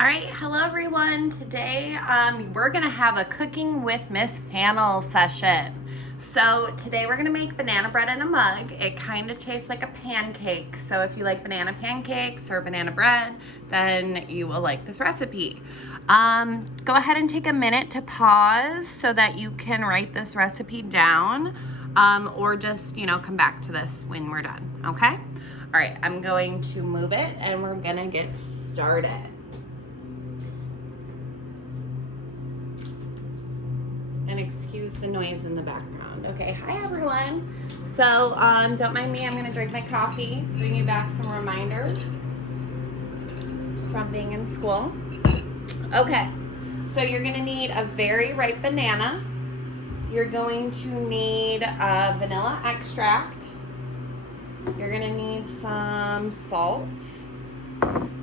All right, hello everyone. Today we're gonna have a cooking with Miss Hahnel session. So today we're gonna make banana bread in a mug. It kind of tastes like a pancake. So if you like banana pancakes or banana bread, then you will like this recipe. Go ahead and take a minute to pause so that you can write this recipe down, or just, come back to this when we're done, okay? All right, I'm going to move it and we're gonna get started. And excuse the noise in the background. Okay, hi everyone. So don't mind me, I'm gonna drink my coffee, bring you back some reminders from being in school. Okay, so you're gonna need a very ripe banana. You're going to need vanilla extract. You're gonna need some salt.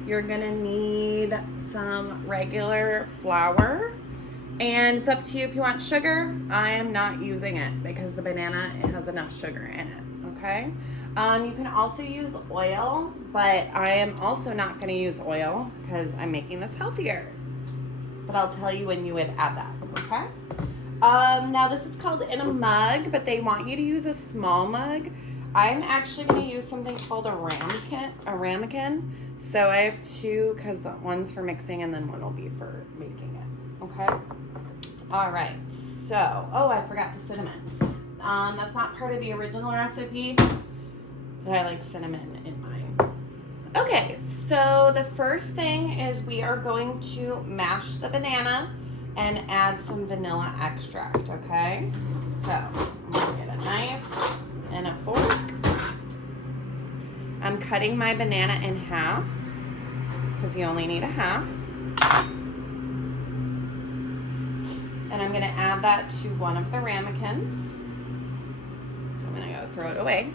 You're gonna need some regular flour. And it's up to you if you want sugar. I am not using it because the banana, it has enough sugar in it, okay? You can also use oil, but I am also not gonna use oil because I'm making this healthier. But I'll tell you when you would add that, okay? Now this is called in a mug, but they want you to use a small mug. I'm actually gonna use something called a ramekin. So I have two, because one's for mixing and then one will be for making it, okay? All right, so, I forgot the cinnamon. That's not part of the original recipe, but I like cinnamon in mine. Okay, so the first thing is we are going to mash the banana and add some vanilla extract, okay? So, I'm gonna get a knife and a fork. I'm cutting my banana in half, because you only need a half. And I'm gonna add that to one of the ramekins. I'm gonna go throw it away.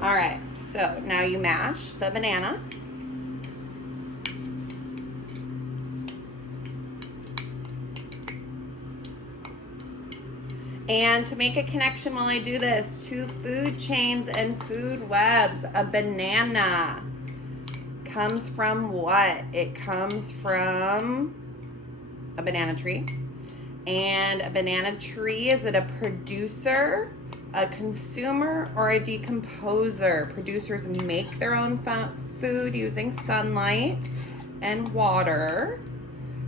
All right, so now you mash the banana. And to make a connection while I do this, two food chains and food webs, a banana comes from what? It comes from a banana tree. And a banana tree, is it a producer, a consumer, or a decomposer? Producers make their own food using sunlight and water.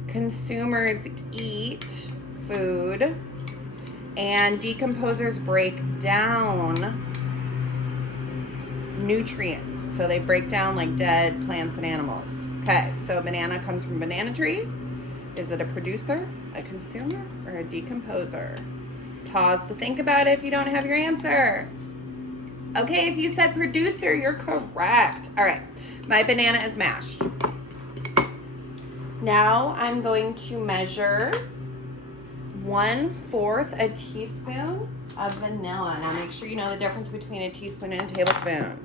Consumers eat food. And decomposers break down nutrients. So they break down like dead plants and animals. Okay, so banana comes from banana tree. Is it a producer, a consumer, or a decomposer? Pause to think about it if you don't have your answer. Okay, if you said producer, you're correct. All right, my banana is mashed. Now I'm going to measure 1/4 a teaspoon of vanilla. Now make sure you know the difference between a teaspoon and a tablespoon.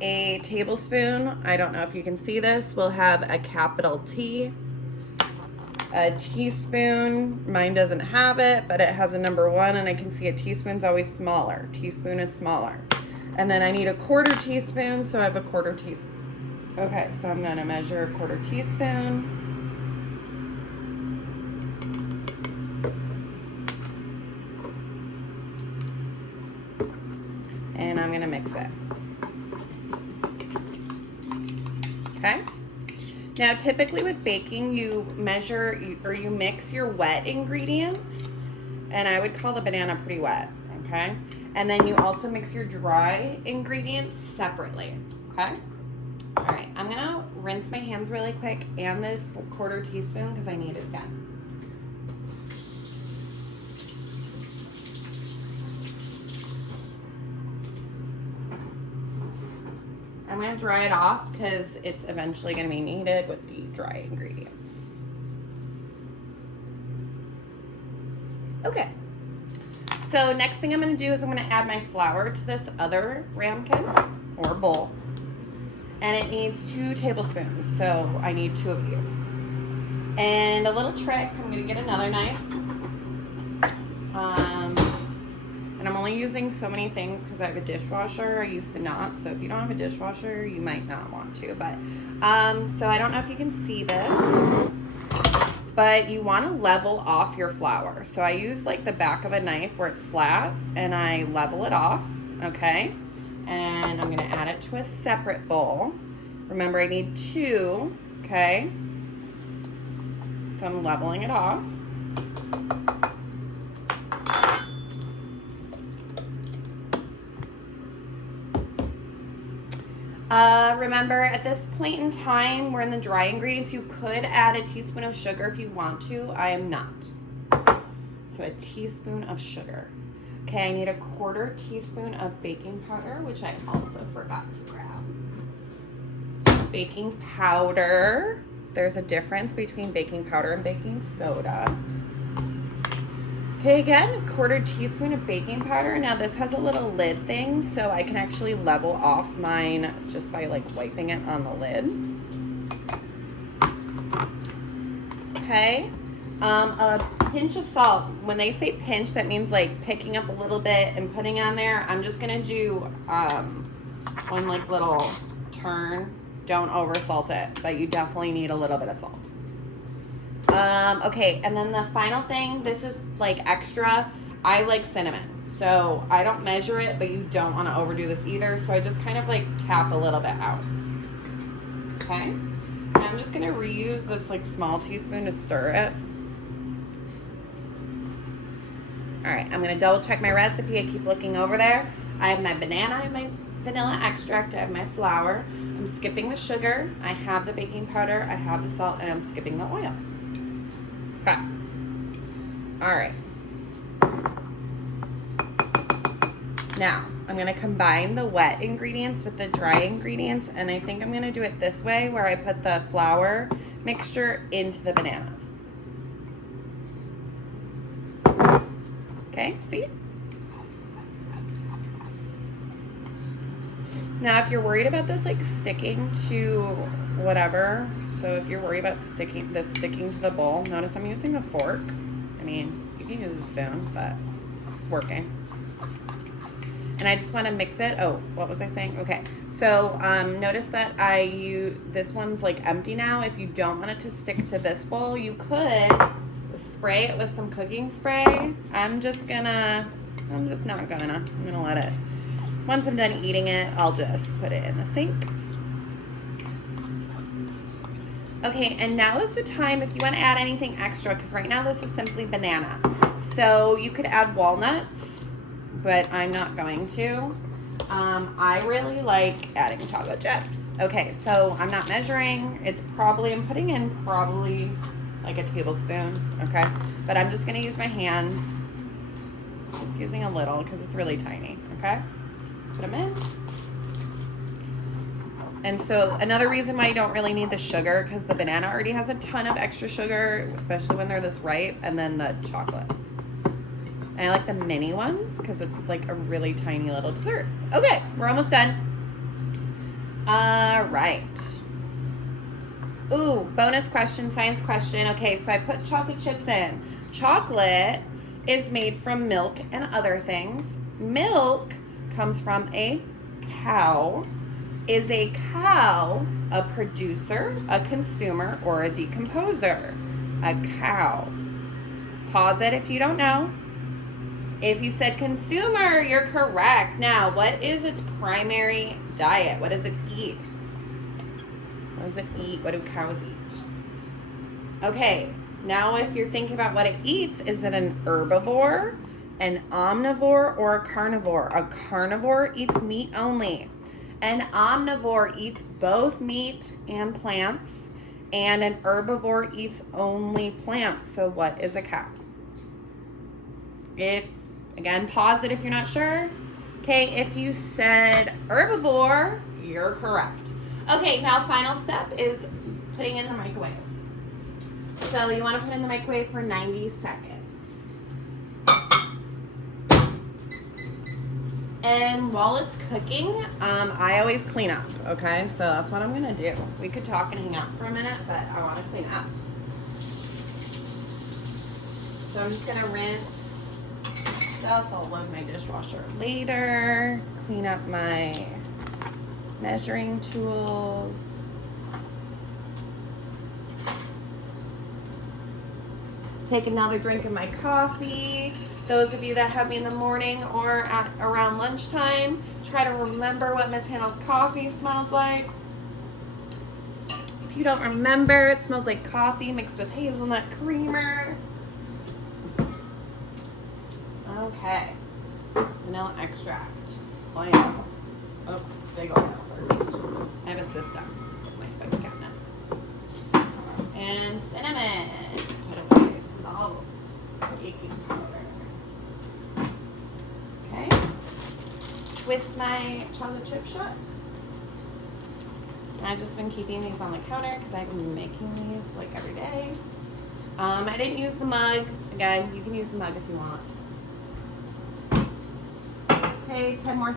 A tablespoon, I don't know if you can see this, will have a capital T. A teaspoon, mine doesn't have it, but it has a number 1, and I can see a teaspoon's always smaller. Teaspoon is smaller. And then I need a 1/4 teaspoon, so I have a 1/4 teaspoon. Okay, so I'm gonna measure a 1/4 teaspoon. And I'm gonna mix it. Okay? Now typically with baking, you measure or you mix your wet ingredients, and I would call the banana pretty wet, okay? And then you also mix your dry ingredients separately, okay? All right, I'm gonna rinse my hands really quick and the 1/4 teaspoon because I need it again. I'm going to dry it off because it's eventually going to be needed with the dry ingredients. Okay, so next thing I'm going to do is I'm going to add my flour to this other ramekin or bowl. And it needs 2 tablespoons, so I need 2 of these. And a little trick, I'm going to get another knife. And I'm only only using so many things because I have a dishwasher. I used to not. So if you don't have a dishwasher, you might not want to. But so I don't know if you can see this, but you want to level off your flour. So I use like the back of a knife where it's flat and I level it off. Okay. And I'm going to add it to a separate bowl. Remember, I need 2. Okay. So I'm leveling it off. Remember, at this point in time, we're in the dry ingredients. You could add a teaspoon of sugar if you want to. I am not. So a teaspoon of sugar. Okay, I need a 1/4 teaspoon of baking powder, which I also forgot to grab. Baking powder. There's a difference between baking powder and baking soda. Okay, again, 1/4 teaspoon of baking powder. Now this has a little lid thing, so I can actually level off mine just by like wiping it on the lid. Okay, a pinch of salt. When they say pinch, that means like picking up a little bit and putting on there. I'm just gonna do one like little turn. Don't over salt it, but you definitely need a little bit of salt. Okay, and then the final thing, this is like extra. I like cinnamon, so I don't measure it, but you don't want to overdo this either. So I just kind of like tap a little bit out. Okay, and I'm just gonna reuse this like small teaspoon to stir it. All right, I'm gonna double check my recipe. I keep looking over there. I have my banana, I have my vanilla extract, I have my flour. I'm skipping the sugar. I have the baking powder, I have the salt, and I'm skipping the oil. Okay. All right. Now, I'm going to combine the wet ingredients with the dry ingredients, and I think I'm going to do it this way where I put the flour mixture into the bananas. Okay, see? Now, if you're worried about this like sticking to whatever, so if you're worried about sticking to the bowl, notice I'm using a fork. I mean, you can use a spoon, but it's working. And I just want to mix it. Oh, what was I saying? Okay, so notice that this one's like empty now. If you don't want it to stick to this bowl, you could spray it with some cooking spray. I'm just not gonna. I'm gonna let it. Once I'm done eating it, I'll just put it in the sink. Okay, and now is the time if you want to add anything extra, because right now this is simply banana. So you could add walnuts, but I'm not going to. I really like adding chocolate chips. Okay, so I'm not measuring. I'm putting in probably like a tablespoon, okay? But I'm just gonna use my hands. Just using a little because it's really tiny, okay? Put them in. And so another reason why you don't really need the sugar, because the banana already has a ton of extra sugar, especially when they're this ripe, and then the chocolate. And I like the mini ones because it's like a really tiny little dessert. Okay, we're almost done. All right. Ooh, bonus question, science question. Okay, so I put chocolate chips in. Chocolate is made from milk and other things. Milk comes from a cow. Is a cow a producer, a consumer, or a decomposer? A cow. Pause it if you don't know. If you said consumer, you're correct. Now, what is its primary diet? What does it eat? What does it eat? What do cows eat? Okay, now if you're thinking about what it eats, is it an herbivore, an omnivore, or a carnivore? A carnivore eats meat only. An omnivore eats both meat and plants, and an herbivore eats only plants. So what is a cow? Again, pause it if you're not sure. Okay, if you said herbivore, you're correct. Okay, now final step is putting in the microwave. So you want to put in the microwave for 90 seconds. And while it's cooking, I always clean up, okay? So that's what I'm gonna do. We could talk and hang out for a minute, but I wanna clean up. So I'm just gonna rinse stuff. I'll load my dishwasher later. Clean up my measuring tools. Take another drink of my coffee. Those of you that have me in the morning or at around lunchtime, try to remember what Miss Hahnel's coffee smells like. If you don't remember, it smells like coffee mixed with hazelnut creamer. Okay, vanilla extract, oil. Oh, big oil first. I have a system with my spice cabinet. And cinnamon. Put away salt, baking powder. Okay. Twist my chocolate chip shut. I've just been keeping these on the counter because I've been making these like every day. I didn't use the mug. Again, you can use the mug if you want. Okay, 10 more